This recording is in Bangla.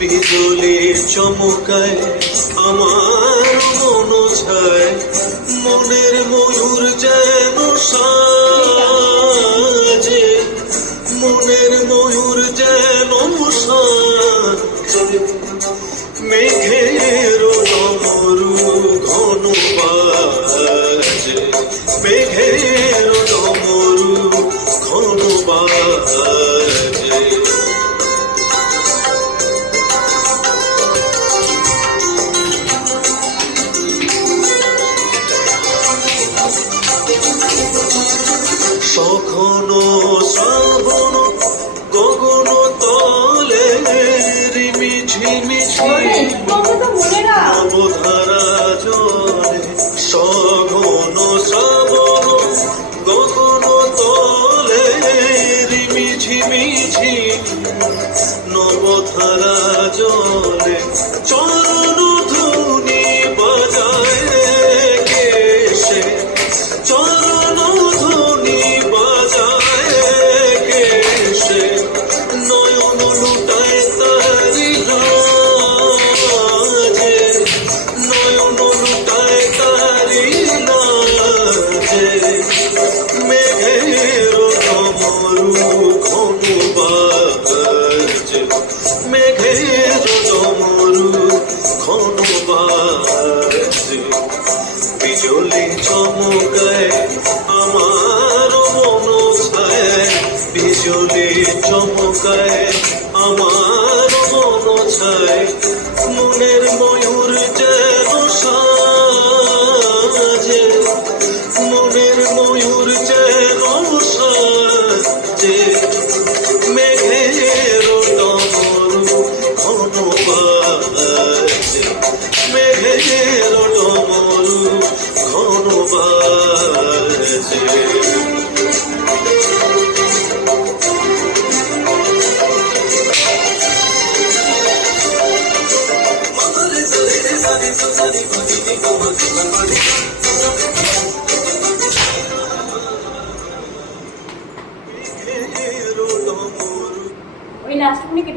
বিজলি চমকায় আমার মন ছায়, মনের ময়ূর যেন সাজে, মনের ময়ূর যেন সাজে, মেঘের ডমরু ঘন বাজে, মেঘের ডমরু ঘন বাজে। সঘন শ্রাবণ গগন তলে রিমিঝিমিঝি নবধারা জলে, সঘন শ্রাবণ গগন তলে রিমিঝিমিঝি নবধারা জলে, চরণ ধুনি বাজায় কেশে, চরণ ধুনি বাজায় কেশে, নয়ন লুটায় তারি লাজে, নয়ন লুটায় তারি লাজে, মেঘের ডমরু ঘন বাজে, মেঘের ডমরু ঘন বাজে, বিজলি চমকায় আমার মন ছায়, বিজলি চমকায় আমার মন ছায়, মনের ময়ূর যেন সাজে, মনের ময়ূর যেন সাজে, মেঘের ডমরু ঘন বাজে, মেঘের ডমরু ঘন বাজে। ওই লাস্ট মিনিট